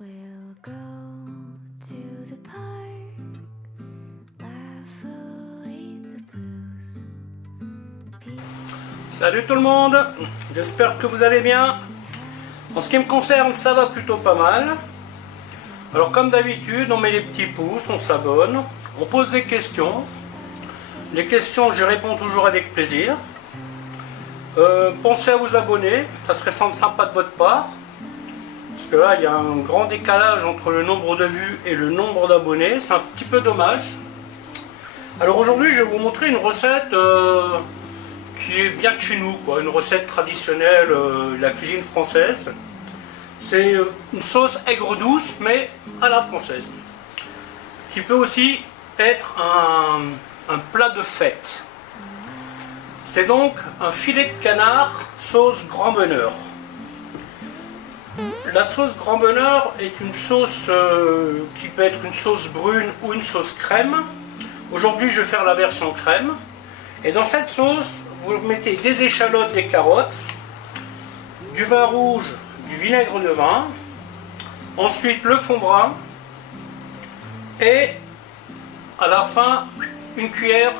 We'll go to the park, laugh away the blues. Salut tout le monde, j'espère que vous allez bien. En ce qui me concerne, ça va plutôt pas mal. Alors comme d'habitude, on met les petits pouces, on s'abonne, on pose des questions. Les questions, je réponds toujours avec plaisir. Pensez à vous abonner, ça serait sympa de votre part. Parce que là, il y a un grand décalage entre le nombre de vues et le nombre d'abonnés. C'est un petit peu dommage. Alors aujourd'hui, je vais vous montrer une recette qui est bien de chez nous, quoi. Une recette traditionnelle de la cuisine française. C'est une sauce aigre douce, mais à la française. Qui peut aussi être un plat de fête. C'est donc un filet de canard sauce grand bonheur. La sauce grand bonheur est une sauce qui peut être une sauce brune ou une sauce crème. Aujourd'hui, je vais faire la version crème. Et dans cette sauce, vous mettez des échalotes, des carottes, du vin rouge, du vinaigre de vin, ensuite le fond brun et à la fin une cuillère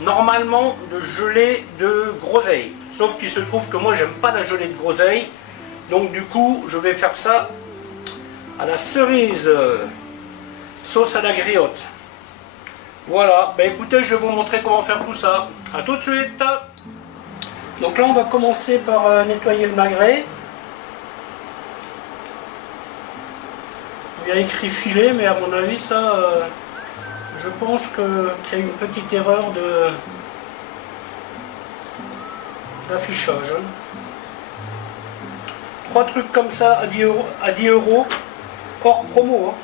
normalement de gelée de groseille. Sauf qu'il se trouve que moi j'aime pas la gelée de groseille. Donc du coup, je vais faire ça à la cerise, sauce à la griotte. Voilà, bah écoutez, je vais vous montrer comment faire tout ça. A tout de suite. Donc là, on va commencer par nettoyer le magret. Il y a écrit filet, mais à mon avis, ça, je pense qu'il y a une petite erreur d'affichage. 3 trucs comme ça à 10 €, hors promo.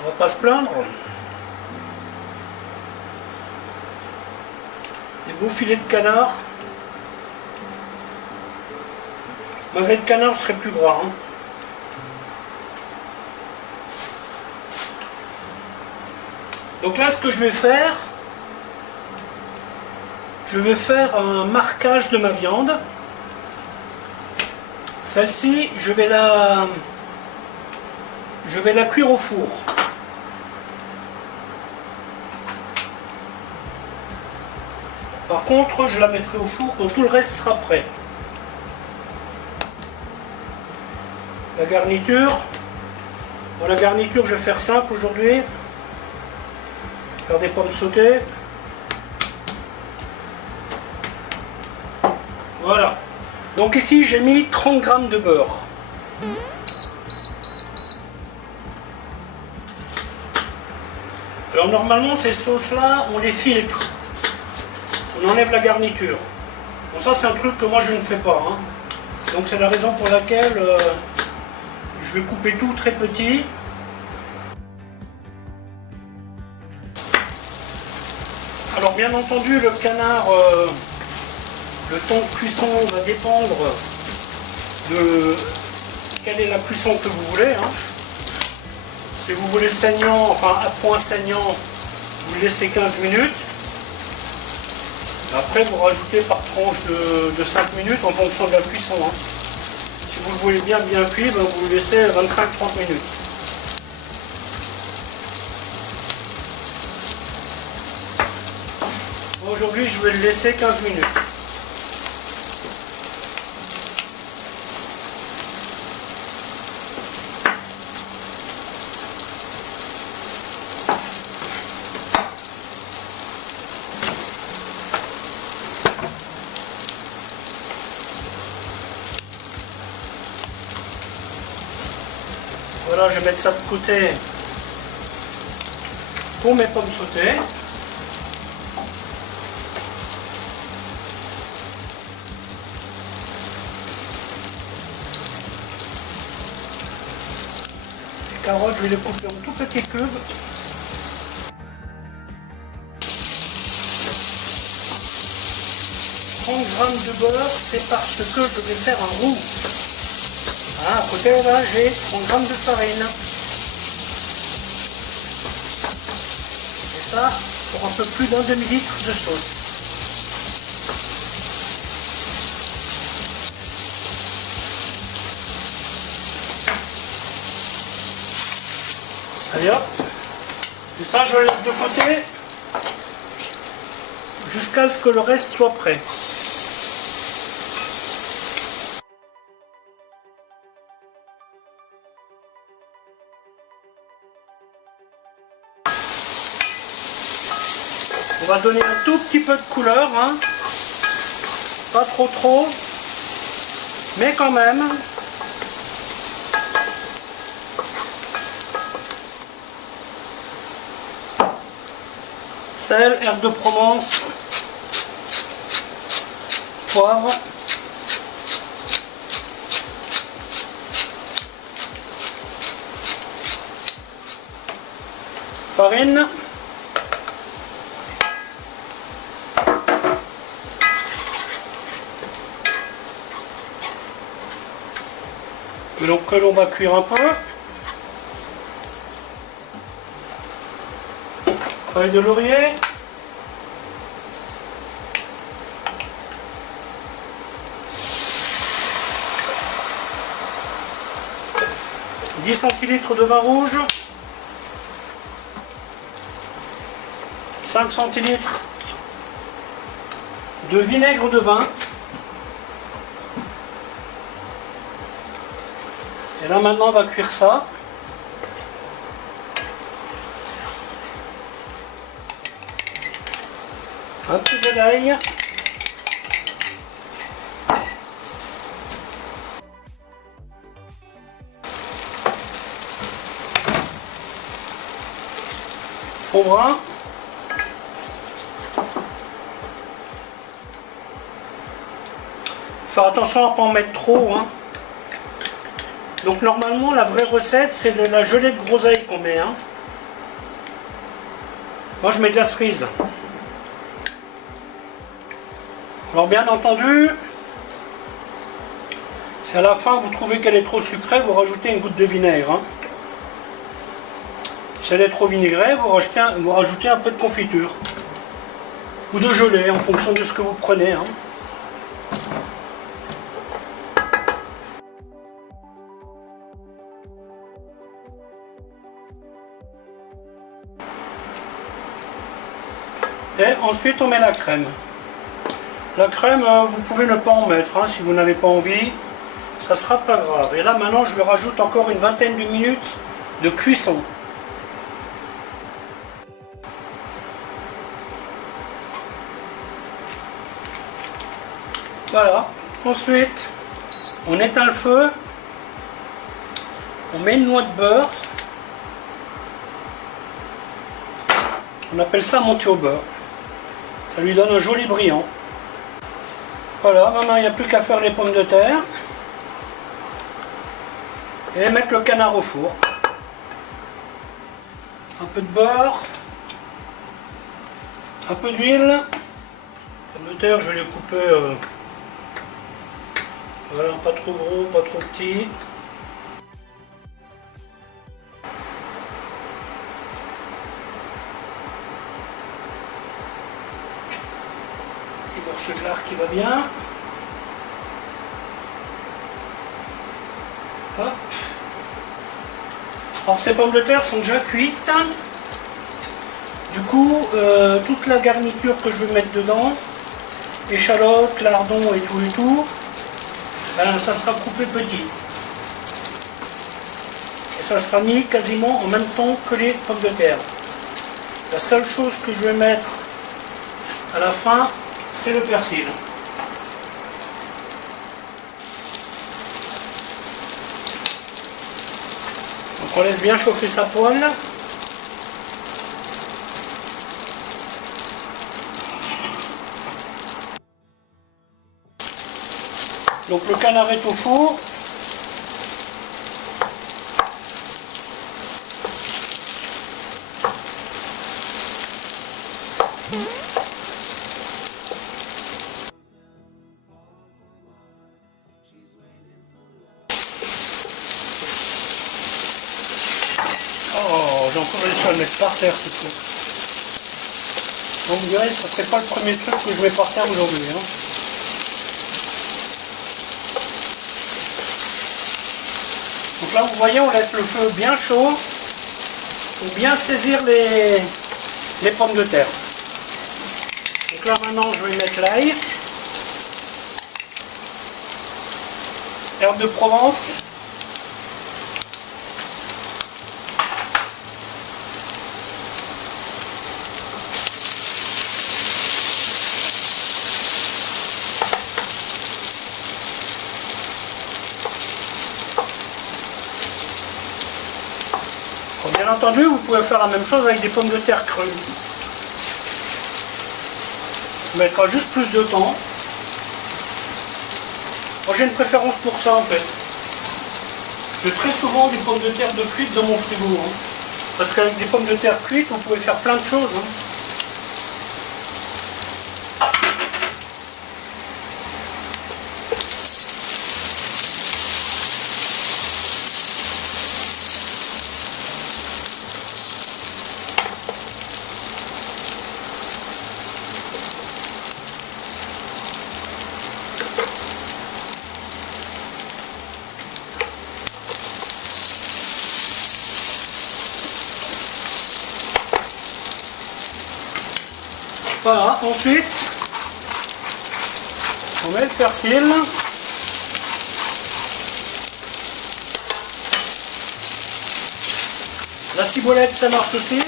On va pas se plaindre. Des beaux filets de canard. Magret de canard serait plus gras. Donc là, ce que je vais faire un marquage de ma viande. Celle-ci, je vais la cuire au four. Par contre, je la mettrai au four quand tout le reste sera prêt. La garniture. Bon, la garniture, je vais faire simple aujourd'hui. Faire des pommes sautées. Voilà. Donc ici j'ai mis 30 g de beurre. Alors normalement ces sauces là on les filtre. On enlève la garniture. Bon ça c'est un truc que moi je ne fais pas. Donc c'est la raison pour laquelle je vais couper tout très petit. Alors bien entendu le canard, le temps de cuisson va dépendre de quelle est la cuisson que vous voulez. Si vous voulez saignant, enfin à point saignant, vous le laissez 15 minutes. Après vous rajoutez par tranche de 5 minutes en fonction de la cuisson. Si vous le voulez bien cuit, vous le laissez 25-30 minutes. Aujourd'hui, je vais le laisser 15 minutes. Voilà, je vais mettre ça de côté pour mes pommes sautées. Carottes, je vais les couper en tout petits cubes. « 30 g de beurre, c'est parce que je vais faire un roux. » À côté là, j'ai 30 g de farine. ça pour un peu plus d'un demi-litre de sauce. Allez hop, et ça je le laisse de côté jusqu'à ce que le reste soit prêt. On va donner un tout petit peu de couleur, hein. Pas trop, mais quand même. Sel, herbe de Provence, poivre, farine, donc que l'on va cuire un peu, feuille de laurier, « 10 centilitres de vin rouge, 5 centilitres de vinaigre de vin. Et là maintenant on va cuire ça. Un peu de l'ail. Faux brun. Faire attention à ne pas en mettre trop, hein. Donc normalement la vraie recette c'est de la gelée de groseille qu'on met, hein. Moi je mets de la cerise. Alors bien entendu, si à la fin vous trouvez qu'elle est trop sucrée, vous rajoutez une goutte de vinaigre, hein. Si elle est trop vinaigrée, vous rajoutez un peu de confiture. Ou de gelée, en fonction de ce que vous prenez, hein. Et ensuite on met la crème. La crème, vous pouvez ne pas en mettre, hein, si vous n'avez pas envie, ça sera pas grave. Et là maintenant je lui rajoute encore une vingtaine de minutes de cuisson. Voilà. Ensuite, on éteint le feu, on met une noix de beurre. On appelle ça monter au beurre. Ça lui donne un joli brillant. Voilà, maintenant il n'y a plus qu'à faire les pommes de terre. Et mettre le canard au four. Un peu de beurre. Un peu d'huile. Les pommes de terre, je vais les couper. Voilà, pas trop gros, pas trop petit. Petit morceau de lard qui va bien. Hop. Alors ces pommes de terre sont déjà cuites. Du coup, toute la garniture que je vais mettre dedans, échalotes, lardons et tout, ben, ça sera coupé petit. Et ça sera mis quasiment en même temps que les pommes de terre. La seule chose que je vais mettre à la fin, c'est le persil. Donc on laisse bien chauffer sa poêle. Donc le canard est au four. Oh, j'ai encore réussi à le mettre par terre tout de suite. Bon, vous verrez, ce ne serait pas le premier truc que je mets par terre aujourd'hui. Hein. Donc là, vous voyez, on laisse le feu bien chaud pour bien saisir les pommes de terre. Donc là, maintenant, je vais mettre l'ail, herbe de Provence, bien entendu, vous pouvez faire la même chose avec des pommes de terre crues. Ça mettra juste plus de temps. Moi j'ai une préférence pour ça en fait. J'ai très souvent des pommes de terre de cuite dans mon frigo. Hein. Parce qu'avec des pommes de terre cuites, vous pouvez faire plein de choses. Hein. Voilà, ensuite, on met le persil. La ciboulette, ça marche aussi.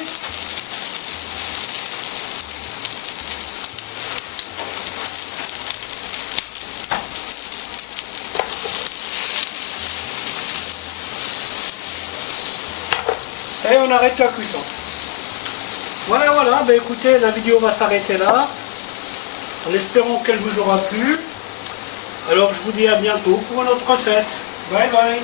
Et on arrête la cuisson. Voilà, ben écoutez, la vidéo va s'arrêter là, en espérant qu'elle vous aura plu. Alors je vous dis à bientôt pour une autre recette. Bye bye.